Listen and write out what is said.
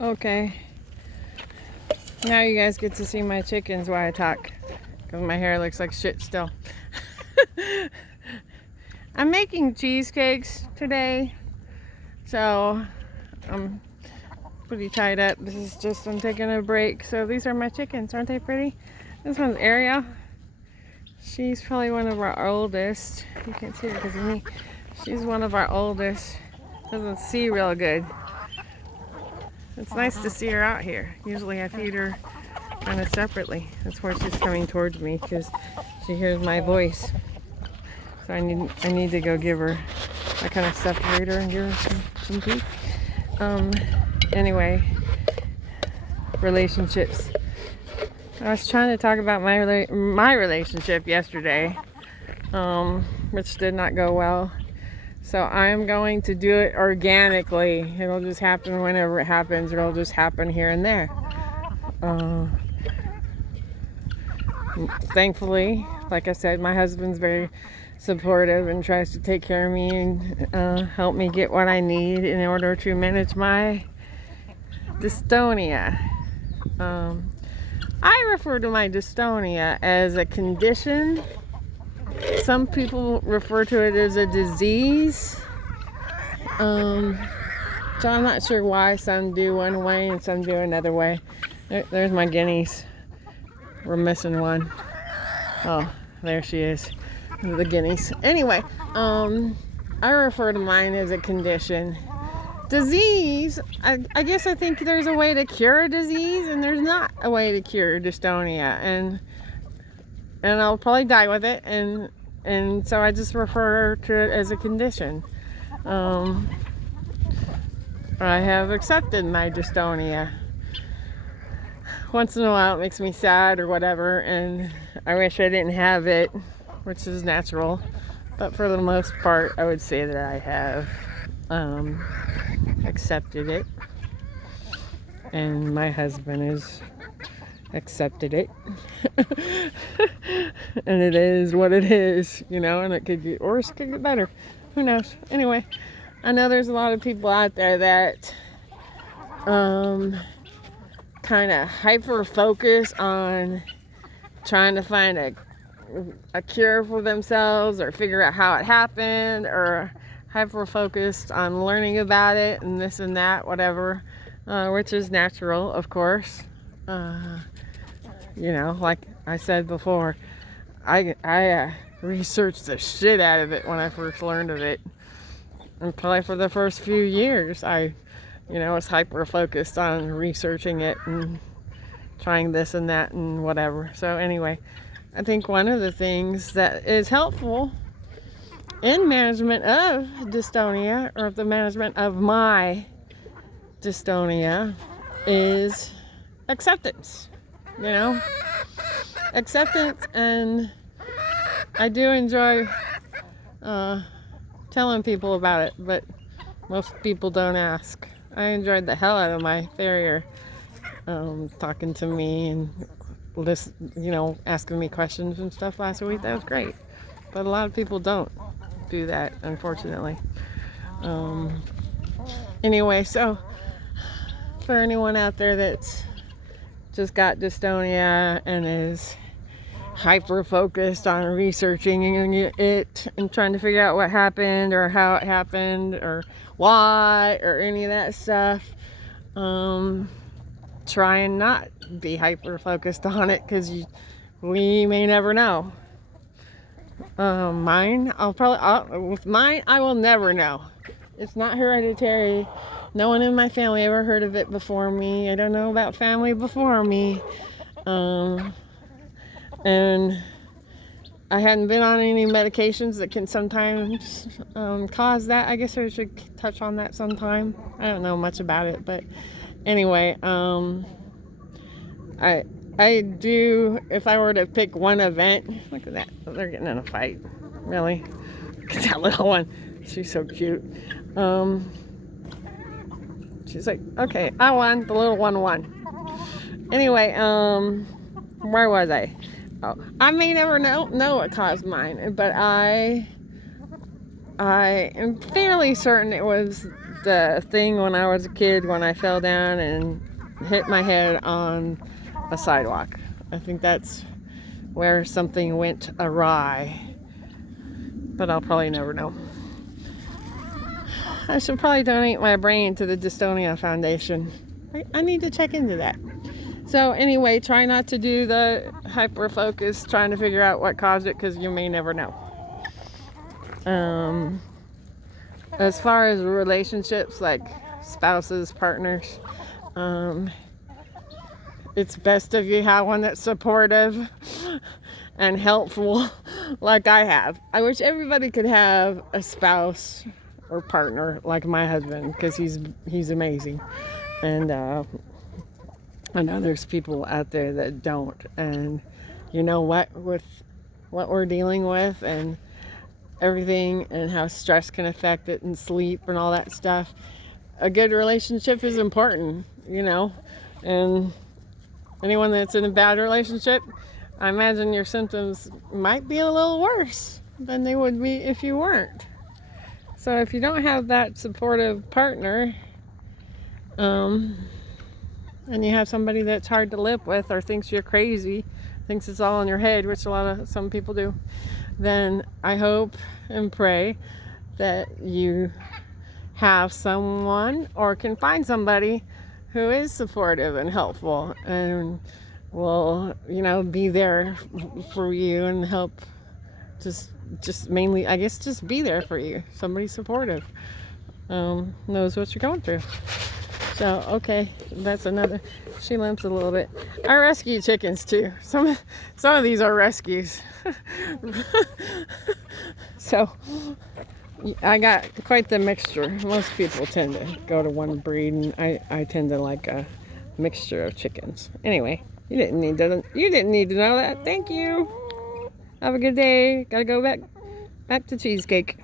Okay. Now you guys get to see my chickens while I talk. Because my hair looks like shit still. I'm making cheesecakes today. So, I'm pretty tied up. This is just, I'm taking a break. So these are my chickens. Aren't they pretty? This one's Ariel. She's probably one of our oldest. You can't see her because of me. She's one of our oldest. Doesn't see real good. It's nice to see her out here. Usually I feed her kind of separately. That's why she's coming towards me, because she hears my voice. So I need to go give her, I kind of separate her and give her some food. Anyway, relationships. I was trying to talk about my relationship yesterday, which did not go well. So I'm going to do it organically. It'll just happen whenever it happens. It'll just happen here and there. Thankfully, like I said, my husband's very supportive and tries to take care of me and help me get what I need in order to manage my dystonia. I refer to my dystonia as a condition. Some people refer to it as a disease. So I'm not sure why some do one way and some do another way. There's my guineas. We're missing one. Oh, there she is. The guineas. Anyway, I refer to mine as a condition. Disease, I guess I think there's a way to cure a disease and there's not a way to cure dystonia. And I'll probably die with it, and so I just refer to it as a condition. I have accepted my dystonia. Once in a while it makes me sad or whatever, and I wish I didn't have it, which is natural. But for the most part, I would say that I have accepted it, and my husband has accepted it. And it is what it is, you know, and it could get worse, could get better, who knows. Anyway, I know there's a lot of people out there that kind of hyper focus on trying to find a cure for themselves or figure out how it happened, or hyper focused on learning about it and this and that, whatever, which is natural, of course. You know, like I said before, I researched the shit out of it when I first learned of it. And probably for the first few years, I was hyper focused on researching it and trying this and that and whatever. So anyway, I think one of the things that is helpful in management of dystonia, or the management of my dystonia, is acceptance. You know, acceptance. And I do enjoy telling people about it, but most people don't ask. I enjoyed the hell out of my farrier talking to me and asking me questions and stuff last week. That was great, but a lot of people don't do that, unfortunately. Anyway, so for anyone out there that's just got dystonia and is hyper focused on researching it and trying to figure out what happened or how it happened or why or any of that stuff, try and not be hyper focused on it, because we may never know. Mine, with mine, I will never know. It's not hereditary. No one in my family ever heard of it before me. I don't know about family before me. And I hadn't been on any medications that can sometimes cause that. I guess I should touch on that sometime. I don't know much about it, but anyway, I do, if I were to pick one event, look at that, they're getting in a fight. Really? Look at that little one. She's so cute. She's like, okay, I won. The little one won. Anyway, where was I? Oh, I may never know what caused mine, but I am fairly certain it was the thing when I was a kid when I fell down and hit my head on a sidewalk. I think that's where something went awry. But I'll probably never know. I should probably donate my brain to the Dystonia Foundation. I need to check into that. So anyway, try not to do the hyper focus trying to figure out what caused it, because you may never know. As far as relationships, like spouses, partners, it's best if you have one that's supportive and helpful like I have. I wish everybody could have a spouse or partner like my husband, because he's amazing. And I know there's people out there that don't. And you know what, with what we're dealing with and everything, and how stress can affect it, and sleep and all that stuff, a good relationship is important, you know. And anyone that's in a bad relationship, I imagine your symptoms might be a little worse than they would be if you weren't. So if you don't have that supportive partner, and you have somebody that's hard to live with, or thinks you're crazy, thinks it's all in your head, which some people do, then I hope and pray that you have someone, or can find somebody who is supportive and helpful and will, you know, be there for you and help. Just mainly, I guess, just be there for you. Somebody supportive, knows what you're going through. So, okay, that's another. She limps a little bit. I rescue chickens too. Some of these are rescues. So, I got quite the mixture. Most people tend to go to one breed, and I tend to like a mixture of chickens. Anyway, you didn't need to know that. Thank you. Have a good day. Gotta go back to cheesecake.